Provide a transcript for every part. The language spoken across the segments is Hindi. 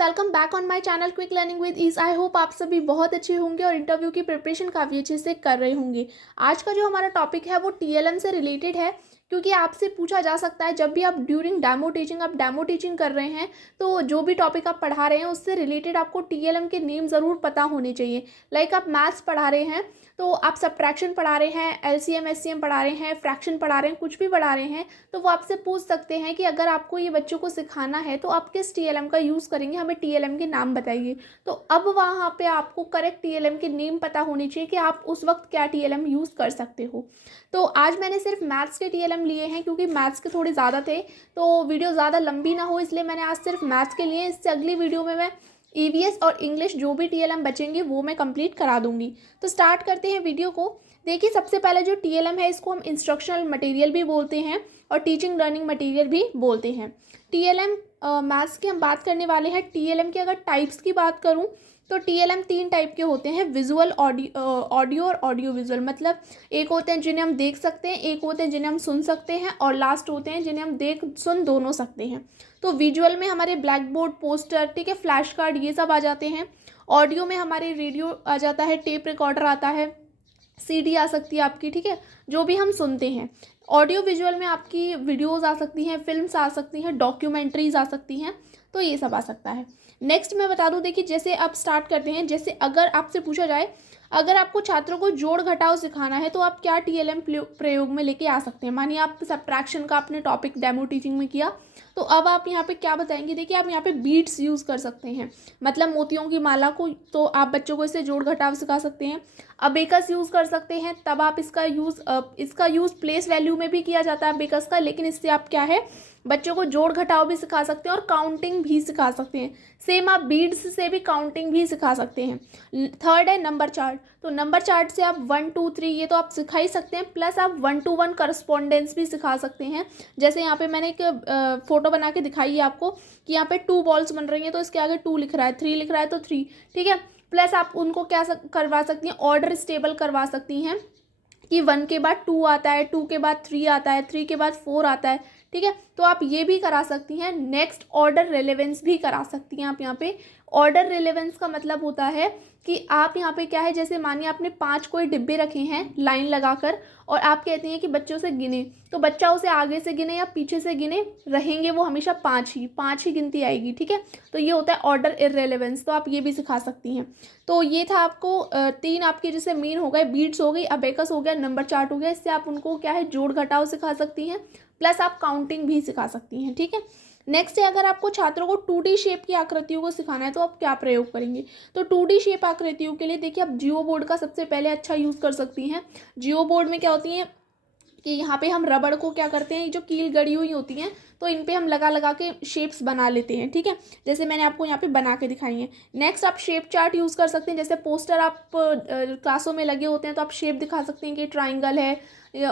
Welcome back on my channel quick learning with ease. I hope आप सभी बहुत अच्छे होंगे और इंटरव्यू की प्रिपरेशन काफ़ी अच्छे से कर रहे होंगे। आज का जो हमारा टॉपिक है वो टीएलएम से रिलेटेड है, क्योंकि आपसे पूछा जा सकता है जब भी आप ड्यूरिंग डेमो टीचिंग कर रहे हैं तो जो भी टॉपिक आप पढ़ा रहे हैं उससे रिलेटेड आपको टीएलएम के नेम ज़रूर पता होने चाहिए। लाइक आप मैथ्स पढ़ा रहे हैं तो आप सब्ट्रैक्शन पढ़ा रहे हैं, एलसीएम एससीएम पढ़ा रहे हैं, फ्रैक्शन पढ़ा रहे हैं, कुछ भी पढ़ा रहे हैं तो वो आपसे पूछ सकते हैं कि अगर आपको ये बच्चों को सिखाना है तो आप किस टीएलएम का यूज़ करेंगे, हमें टीएलएम के नाम बताइए। तो अब वहाँ पे आपको करेक्ट टीएलएम के नेम पता होने चाहिए कि आप उस वक्त क्या टीएलएम यूज़ कर सकते हो। तो आज मैंने सिर्फ मैथ्स के टीएलएम लिए हैं क्योंकि मैथ्स के थोड़े ज़्यादा थे तो वीडियो ज़्यादा लंबी ना हो, इसलिए मैंने आज सिर्फ मैथ्स के लिए। इससे अगली वीडियो में मैं ईवीएस और इंग्लिश जो भी टीएलएम बचेंगे वो मैं कंप्लीट करा दूंगी। तो स्टार्ट करते हैं वीडियो को। देखिए, सबसे पहले जो टीएलएम है इसको हम इंस्ट्रक्शनल मटेरियल भी बोलते हैं और टीचिंग लर्निंग मटेरियल भी बोलते हैं। टीएलएम मैथ्स की हम बात करने वाले हैं। टीएलएम के अगर टाइप्स की बात करूं तो टीएलएम 3 टाइप के होते हैं, विजुअल, ऑडियो और ऑडियो विजुअल। मतलब एक होते हैं जिन्हें हम देख सकते हैं, एक होते हैं जिन्हें हम सुन सकते हैं और लास्ट होते हैं जिन्हें हम देख सुन दोनों सकते हैं। तो विजुअल में हमारे ब्लैक बोर्ड, पोस्टर, ठीक है, फ्लैश कार्ड, ये सब आ जाते हैं। ऑडियो में हमारे रेडियो आ जाता है, टेप रिकॉर्डर आता है, सीडी आ सकती है आपकी, ठीक है, जो भी हम सुनते हैं। ऑडियो विजुअल में आपकी वीडियोस आ सकती हैं, फिल्म्स आ सकती हैं, डॉक्यूमेंट्रीज आ सकती हैं, तो ये सब आ सकता है। नेक्स्ट मैं बता दूं, देखिए जैसे अब स्टार्ट करते हैं। जैसे अगर आपसे पूछा जाए अगर आपको छात्रों को जोड़ घटाव सिखाना है तो आप क्या टीएलएम प्रयोग में लेके आ सकते हैं। मानिए आप सब्ट्रैक्शन का आपने टॉपिक डेमो टीचिंग में किया तो अब आप यहाँ पे क्या बताएंगे। देखिए, आप यहाँ पे बीट्स यूज़ कर सकते हैं, मतलब मोतियों की माला को, तो आप बच्चों को इससे जोड़ घटाव सिखा सकते हैं। अबेकस यूज़ कर सकते हैं, तब आप इसका यूज़ प्लेस वैल्यू में भी किया जाता है अबेकस का, लेकिन इससे आप क्या है बच्चों को जोड़ घटाव भी सिखा सकते हैं और काउंटिंग भी सिखा सकते हैं। सेम आप बीड्स से भी काउंटिंग भी सिखा सकते हैं। थर्ड है नंबर चार्ट। तो नंबर चार्ट से आप 1 2 3 ये तो आप सिखा ही सकते हैं, प्लस आप 1-to-1 करस्पॉन्डेंस भी सिखा सकते हैं। जैसे यहाँ पे मैंने एक फोटो बना के दिखाई है आपको कि यहाँ पे 2 बॉल्स बन रही हैं तो इसके आगे 2 लिख रहा है, 3 लिख रहा है तो 3, ठीक है। प्लस आप उनको क्या करवा सकती हैं, ऑर्डर स्टेबल करवा सकती हैं कि 1 के बाद 2 आता है, 2 के बाद 3 आता है, 3 के बाद 4 आता है, ठीक है। तो आप ये भी करा सकती हैं। नेक्स्ट ऑर्डर रेलेवेंस भी करा सकती हैं आप यहाँ पे। ऑर्डर रेलेवेंस का मतलब होता है कि आप यहाँ पे क्या है, जैसे मानिए आपने 5 कोई डिब्बे रखे हैं लाइन लगाकर और आप कहते हैं कि बच्चों से गिने, तो बच्चा उसे आगे से गिने या पीछे से गिने, रहेंगे वो हमेशा 5 ही गिनती आएगी, ठीक है। तो ये होता है ऑर्डर इररेलेवेंस, तो आप ये भी सिखा सकती हैं। तो ये था आपको 3 आपके जैसे मेन हो गए, बीट्स हो गई, अबेकस हो गया, नंबर चार्ट हो गया। इससे आप उनको क्या है जोड़ घटाव सिखा सकती हैं, प्लस आप काउंटिंग भी सिखा सकती हैं, ठीक है। नेक्स्ट है, अगर आपको छात्रों को 2D शेप की आकृतियों को सिखाना है तो आप क्या प्रयोग करेंगे। तो 2D शेप आकृतियों के लिए देखिए आप जियो बोर्ड का सबसे पहले अच्छा यूज़ कर सकती हैं। जियो बोर्ड में क्या होती है कि यहाँ पे हम रबड़ को क्या करते हैं, जो कील गड़ी हुई होती हैं तो इन पे हम लगा लगा के शेप्स बना लेते हैं, ठीक है, जैसे मैंने आपको यहाँ पे बना के दिखाई है। नेक्स्ट आप शेप चार्ट यूज़ कर सकते हैं। जैसे पोस्टर आप क्लासों में लगे होते हैं तो आप शेप दिखा सकते हैं कि ट्राइंगल है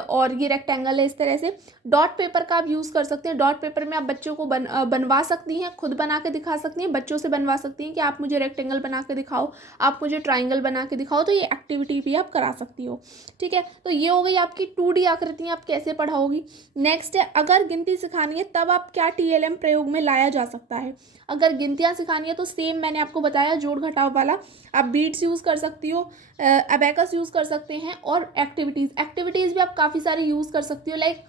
और ये रेक्टेंगल है, इस तरह से। डॉट पेपर का आप यूज़ कर सकते हैं। डॉट पेपर में आप बच्चों को बनवा सकती हैं, खुद बना के दिखा सकती हैं, बच्चों से बनवा सकती हैं कि आप मुझे रेक्टेंगल बना के दिखाओ, आप मुझे ट्राइंगल बना के दिखाओ, तो ये एक्टिविटी भी आप करा सकती हो, ठीक है। तो ये हो गई आपकी 2D आकृतियाँ आप कैसे पढ़ाओगी। नेक्स्ट है, अगर गिनती सिखानी है तब आप क्या टीएलएम प्रयोग में लाया जा सकता है। अगर गिनतियाँ सिखानी है तो सेम मैंने आपको बताया जोड़ घटाव वाला, आप बीट्स यूज़ कर सकती हो, अबेकस यूज़ कर सकते हैं और एक्टिविटीज़ भी आप काफ़ी सारी यूज़ कर सकती हो। लाइक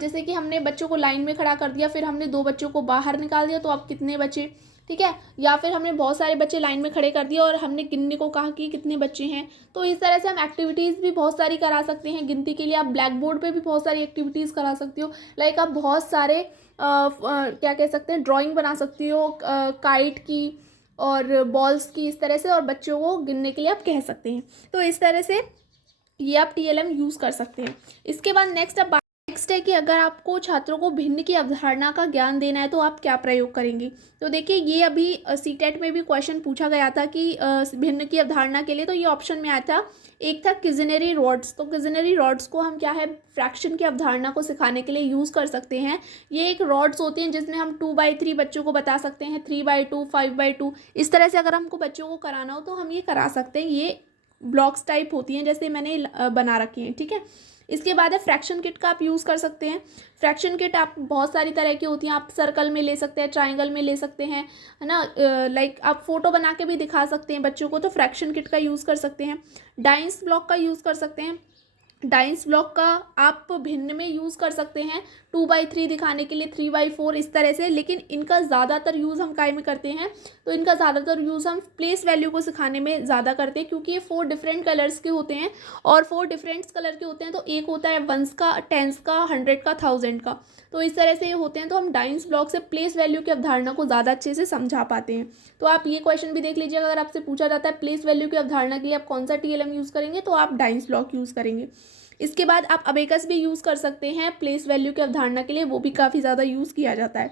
जैसे कि हमने बच्चों को लाइन में खड़ा कर दिया, फिर हमने 2 बच्चों को बाहर निकाल दिया तो आप कितने बचे, ठीक है। या फिर हमने बहुत सारे बच्चे लाइन में खड़े कर दिए और हमने गिनने को कहा कि कितने बच्चे हैं। तो इस तरह से हम एक्टिविटीज़ भी बहुत सारी करा सकते हैं। गिनती के लिए आप ब्लैक बोर्ड पे भी बहुत सारी एक्टिविटीज़ करा सकती हो। लाइक आप बहुत सारे क्या कह सकते हैं, ड्राइंग बना सकती हो काइट की और बॉल्स की, इस तरह से, और बच्चों को गिनने के लिए आप कह सकते हैं। तो इस तरह से ये आप टीएलएम यूज़ कर सकते हैं। इसके बाद नेक्स्ट है कि अगर आपको छात्रों को भिन्न की अवधारणा का ज्ञान देना है तो आप क्या प्रयोग करेंगे। तो देखिए, ये अभी सीटेट में भी क्वेश्चन पूछा गया था कि भिन्न की अवधारणा के लिए, तो ये ऑप्शन में आया था। एक था किजनरी रॉड्स। तो किजनरी रॉड्स को हम क्या है फ्रैक्शन की अवधारणा को सिखाने के लिए यूज़ कर सकते हैं। ये एक रॉड्स होती हैं जिसमें हम 2/3 बच्चों को बता सकते हैं, 3/2, 5/2, इस तरह से अगर हमको बच्चों को कराना हो तो हम ये करा सकते हैं। ये ब्लॉक्स टाइप होती हैं जैसे मैंने बना रखी हैं, ठीक है। इसके बाद है फ्रैक्शन किट का आप यूज़ कर सकते हैं। फ्रैक्शन किट आप बहुत सारी तरह की होती हैं, आप सर्कल में ले सकते हैं, ट्राइंगल में ले सकते हैं, है ना। लाइक आप फोटो बना के भी दिखा सकते हैं बच्चों को, तो फ्रैक्शन किट का यूज़ कर सकते हैं। डाइस ब्लॉक का यूज़ कर सकते हैं। डाइस ब्लॉक का आप भिन्न में यूज़ कर सकते हैं 2x3 दिखाने के लिए, 3x4 इस तरह से, लेकिन इनका ज़्यादातर यूज़ हम काय में करते हैं, तो इनका ज़्यादातर यूज़ हम प्लेस वैल्यू को सिखाने में ज़्यादा करते हैं, क्योंकि ये 4 डिफरेंट कलर्स के होते हैं और 4 डिफरेंट कलर के होते हैं। तो एक होता है वंस का, टेंस का, 100 का, 1000 का, तो इस तरह से ये होते हैं। तो हम डाइस ब्लॉक से प्लेस वैल्यू की अवधारणा को ज़्यादा अच्छे से समझा पाते हैं। तो आप ये क्वेश्चन भी देख लीजिएगा, अगर आपसे पूछा जाता है प्लेस वैल्यू की अवधारणा के लिए आप कौन सा TLM यूज़ करेंगे, तो आप डाइस ब्लॉक यूज़ करेंगे। इसके बाद आप अबेकस भी यूज़ कर सकते हैं प्लेस वैल्यू की अवधारणा के लिए, वो भी काफ़ी ज़्यादा यूज़ किया जाता है।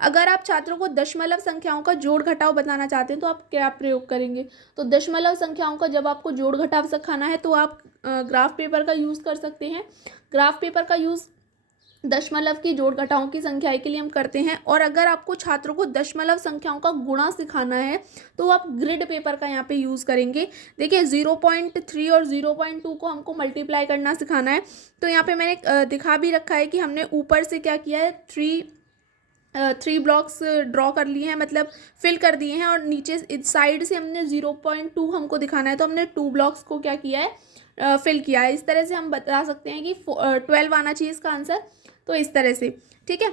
अगर आप छात्रों को दशमलव संख्याओं का जोड़ घटाव बताना चाहते हैं तो आप क्या प्रयोग करेंगे, तो दशमलव संख्याओं का जब आपको जोड़ घटाव सिखाना है तो आप ग्राफ पेपर का यूज़ कर सकते हैं। ग्राफ पेपर का यूज़ दशमलव की जोड़ घटाओं की संख्याएं के लिए हम करते हैं। और अगर आपको छात्रों को दशमलव संख्याओं का गुणा सिखाना है तो आप ग्रिड पेपर का यहाँ पे यूज़ करेंगे। देखिए 0.3 और 0.2 को हमको मल्टीप्लाई करना सिखाना है, तो यहाँ पे मैंने दिखा भी रखा है कि हमने ऊपर से क्या किया है, थ्री ब्लॉक्स ड्रॉ कर लिए हैं, मतलब फिल कर दिए हैं, और नीचे साइड से हमने 0.2 हमको दिखाना है, तो हमने 2 ब्लॉक्स को क्या किया है, फिल किया है। इस तरह से हम बता सकते हैं कि 12 आना चाहिए इसका आंसर, तो इस तरह से, ठीक है।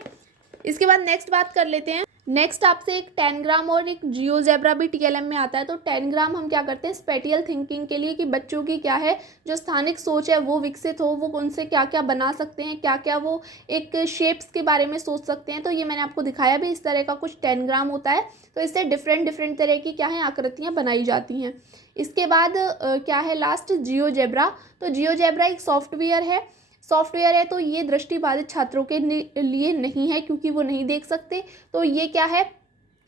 इसके बाद नेक्स्ट बात कर लेते हैं। नेक्स्ट आपसे एक टेनग्राम और एक जियोजेब्रा भी TLM में आता है। तो टेनग्राम हम क्या करते हैं, स्पेटियल थिंकिंग के लिए, कि बच्चों की क्या है जो स्थानिक सोच है वो विकसित हो, वो उनसे क्या क्या बना सकते हैं, क्या क्या वो एक शेप्स के बारे में सोच सकते हैं। तो ये मैंने आपको दिखाया भी, इस तरह का कुछ टेनग्राम होता है, तो इससे डिफरेंट तरह की क्या है आकृतियाँ बनाई जाती हैं। इसके बाद क्या है लास्ट, जियोजेब्रा। तो जियोजेब्रा एक सॉफ्टवेयर है, तो ये दृष्टिबाधित छात्रों के लिए नहीं है, क्योंकि वो नहीं देख सकते। तो ये क्या है,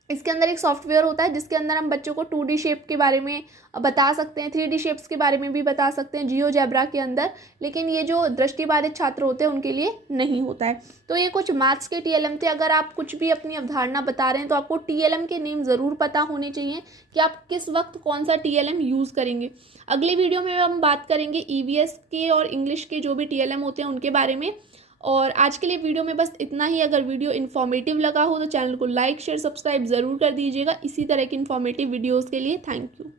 इसके अंदर एक सॉफ्टवेयर होता है जिसके अंदर हम बच्चों को 2D शेप के बारे में बता सकते हैं, 3D शेप्स के बारे में भी बता सकते हैं जियोजेब्रा के अंदर, लेकिन ये जो दृष्टिबाधित छात्र होते हैं उनके लिए नहीं होता है। तो ये कुछ मैथ्स के TLM थे। अगर आप कुछ भी अपनी अवधारणा बता रहे हैं तो आपको TLM के नेम ज़रूर पता होने चाहिए कि आप किस वक्त कौन सा TLM यूज़ करेंगे। अगली वीडियो में हम बात करेंगे EVS के और इंग्लिश के जो भी TLM होते हैं उनके बारे में। और आज के लिए वीडियो में बस इतना ही। अगर वीडियो इन्फॉर्मेटिव लगा हो तो चैनल को लाइक शेयर सब्सक्राइब ज़रूर कर दीजिएगा इसी तरह की इन्फॉर्मेटिव वीडियोज़ के लिए। Thank you.